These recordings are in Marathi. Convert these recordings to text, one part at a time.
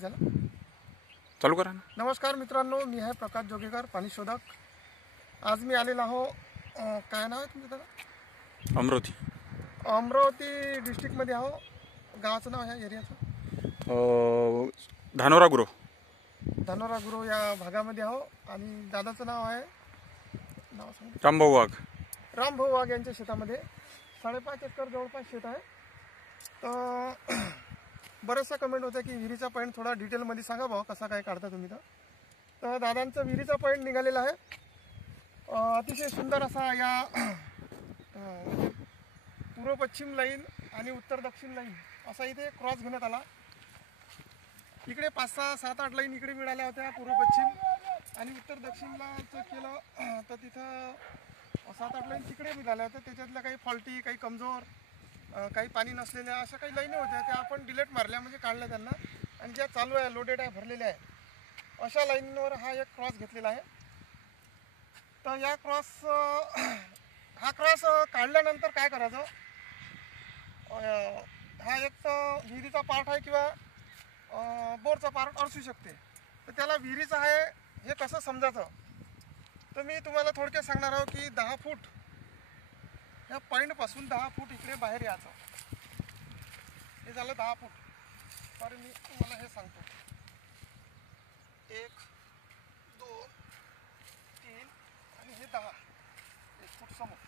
झालं चालू करा ना. नमस्कार मित्रांनो, मी आहे प्रकाश जोगेकर, पाणी शोधक. आज मी आलेलो आहो, काय नाव आहे तुमचं दादा? अमरावती डिस्ट्रिक्टमध्ये आहो. गावाचं नाव आहे एरियाचं धानोरा गुरो या भागामध्ये आहो. आणि दादाचं नाव आहे, नाव सांग. रामभाऊ वाघ यांच्या शेतामध्ये 5.5 एकर जवळपास शेत आहे. तर बऱ्याचशा कमेंट होत्या की विहिरीचा पॉईंट थोडा डिटेलमध्ये सांगा भाऊ, कसा काय काढता तुम्ही. तर दादांचा विहिरीचा पॉईंट निघालेला आहे. अतिशय सुंदर असा या पूर्व पश्चिम लाईन आणि उत्तर दक्षिण लाईन असा इथे क्रॉस घेण्यात आला. इकडे 5, 6, 7, 8 लाईन इकडे मिळाल्या होत्या पूर्व पश्चिम, आणि उत्तर दक्षिणला जर केलं तर तिथं 7, 8 लाईन तिकडे मिळाल्या होत्या. त्याच्यातल्या काही फॉल्टी, काही कमजोर, काही पाणी नसलेल्या अशा काही लाईनी होत्या. त्या आपण डिलीट मारल्या, म्हणजे काढल्या त्यांना. आणि ज्या चालू आहे, लोडेड आहे, भरलेल्या आहे, अशा लाईनवर हा एक क्रॉस घेतलेला आहे. तर या हा क्रॉस काढल्यानंतर काय करायचं, हा एक तर विहिरीचा पार्ट आहे किंवा बोरचा पार्ट असू शकते. तर त्याला विहिरीचं आहे हे कसं समजायचं, तर मी तुम्हाला थोडक्यात सांगणार आहोत की 10 फूट या पॉईंटपासून 10 फूट इकडे बाहेर यायचं. हे झालं 10 फूट. सॉरी, मी तुम्हाला हे सांगतो. 1, 2, 3 आणि हे 10, 1 फूट समोर.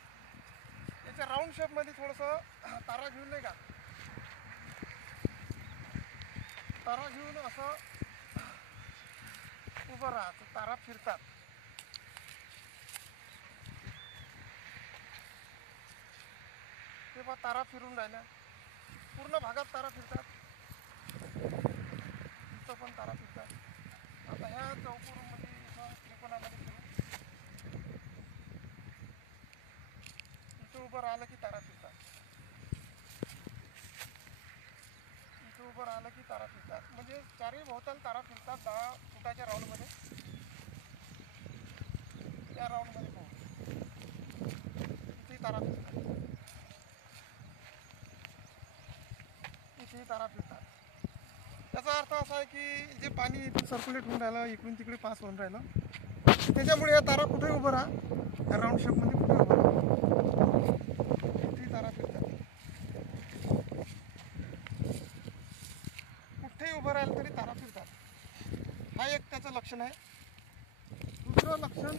याच्या राऊंड शेपमध्ये थोडंसं तारा घेऊन, नाही का, तारा घेऊन असं उभं राहायचं. तारा फिरतात. ते बघा, तारा फिरून राहिल्या. पूर्ण भागात तारा फिरतात. इथं पण तारा फिरतात. आता ह्या चौकोनामध्ये, त्रिकोणामध्ये फिरून इथं उभं राहिलं की तारा फिरतात. इथं उभं राहिलं की तारा फिरतात. म्हणजे चारही भोवताल तारा फिरतात 10 फुटाच्या राऊंडमध्ये. त्या राऊंडमध्ये पोहोच इथे तारा फिरतात. इथे तारा फिरतात. त्याचा अर्थ असा आहे की जे पाणी इथून सर्क्युलेट होऊन राहिलं, इकडून तिकडे पास होऊन राहिलं, त्याच्यामुळे या तारा कुठेही उभं राहा, या राऊंड शेपमध्ये कुठे उभं राहा, इथे तारा फिरतात. कुठेही उभं राहिलं तरी तारा फिरतात. हा एक त्याचं लक्षण आहे. दुसरं लक्षण,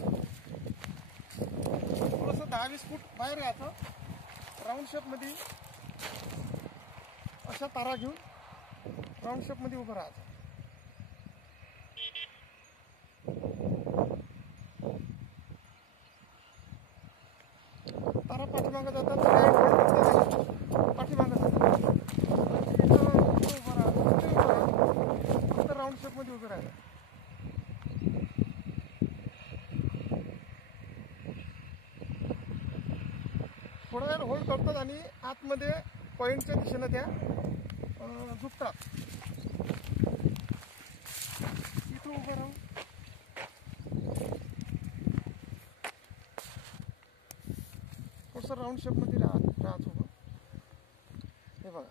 थोडंसं 10-20 फूट बाहेर यायचं. राऊंड शेपमध्ये अशा तारा घेऊन राऊंड शेपमध्ये उभं राहायचं. तारा पाठीमागं जातात, पाठीमागं जातात. इथं उभं राहायचं, फक्त राऊंड शेपमध्ये उभं राहायचं. थोडा वेळ होल्ड करतात आणि आतमध्ये पॉईंटच्या दिशेनं त्या झुकतात. इथं उभं राहून थोडंसं राऊंड शेपमध्ये राहत उभं. हे बघा,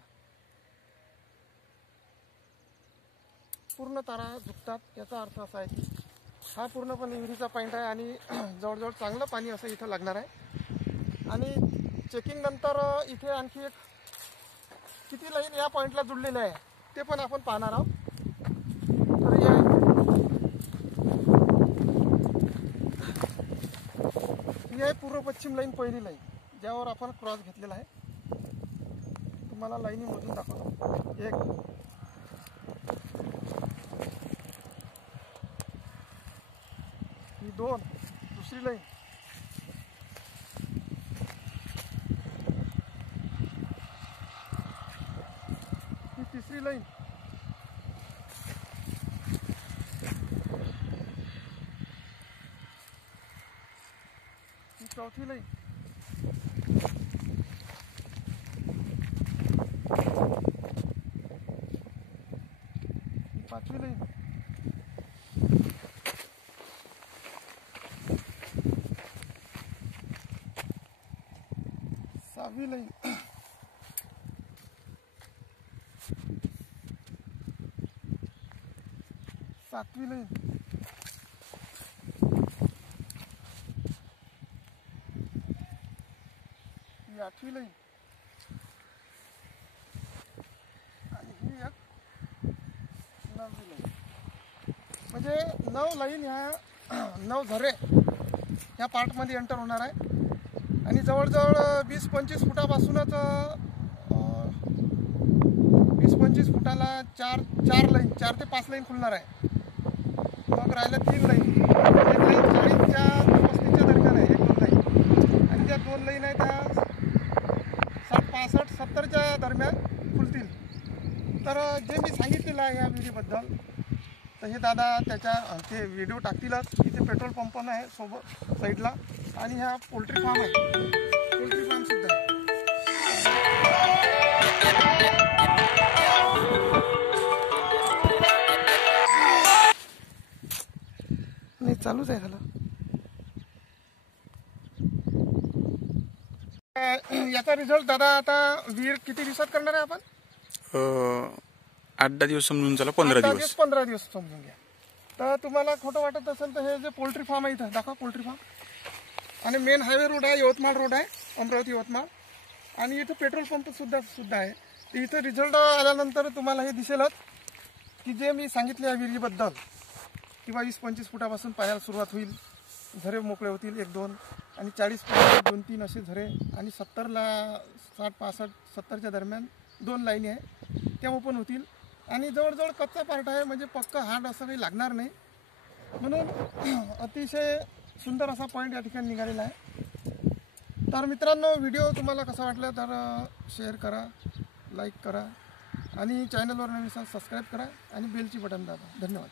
पूर्ण तारा झुकतात. याचा अर्थ असा आहे की हा पूर्णपणे विहिरीचा पॉईंट आहे आणि जवळजवळ चांगलं पाणी असं इथं लागणार आहे. आणि चेकिंग नंतर इथे आणखी एक किती लाईन या पॉईंटला जुळलेल्या आहे ते पण आपण पाहणार आहोत. तर ही आहे पूर्व पश्चिम लाईन, पहिली लाईन ज्यावर आपण क्रॉस घेतलेला आहे. तुम्हाला लाईनी मोजून दाखवतो. 1, 2, दुसरी लाईन, ही तिसरी लाईन, ही चौथी लाईन, ही 5वी लाईन, 6वी लाईन, 7वी लाईन, ही 8वी लाईन आणि ही एक 9वी लाईन. म्हणजे 9 लाईन ह्या 9 झरे ह्या पार्टमध्ये एंटर होणार आहे. आणि जवळजवळ 20-25 फुटापासूनच 20-25 फुटाला चार लाईन, 4 ते 5 लाईन खुलणार आहे. मग राहिलं 3 लाईन. एक लाईन 40च्या 35च्या दरम्यान आहे, 1-2 लाईन. आणि ज्या 2 लाईन आहेत त्या 60-65-70च्या दरम्यान खुलतील. तर जे मी सांगितलेलं आहे या विहिरीबद्दल, तर हे दादा त्याच्या ते व्हिडिओ टाकतीलच. इथे पेट्रोल पंप पण आहे सोबत साईडला. आणि हा पोल्ट्री फार्म आहे, पोल्ट्री फार्म सुद्धा आहे. नाही चालूच आहे झालं. याचा रिझल्ट दादा आता विहीर किती दिवसात करणार आहे आपण? 8-10 दिवस समजून चला, 15 दिवस. 15 दिवस समजून घ्या. तर तुम्हाला खोटं वाटत असेल तर हे जे पोल्ट्री फार्म आहे इथं दाखवा, पोल्ट्री फार्म. आणि मेन हायवे रोड आहे, यवतमाळ रोड आहे, अमरावती यवतमाळ. आणि इथं पेट्रोल पंप सुद्धा आहे. तर इथं रिझल्ट आल्यानंतर तुम्हाला हे दिसेलच की जे मी सांगितले या विहिरीबद्दल, किंवा 20-25 फुटापासून पायाला सुरुवात होईल, झरे मोकळे होतील 1-2, आणि 40 फुटाला 2-3 असे झरे, आणि 70ला 60-65-70च्या दरम्यान 2 लाईनी आहे त्या ओपन होतील. आणि जवळजवळ कच्चा पार्ट आहे, म्हणजे पक्का हार्ड असं काही लागणार नाही. म्हणून अतिशय सुंदर असा पॉईंट या ठिकाणी निघालेला आहे. तर मित्रांनो, व्हिडिओ तुम्हाला कसा वाटला तर शेअर करा, लाईक करा, आणि चॅनलवर नवीन सबस्क्राईब करा, आणि बेलची बटन दाबा. धन्यवाद.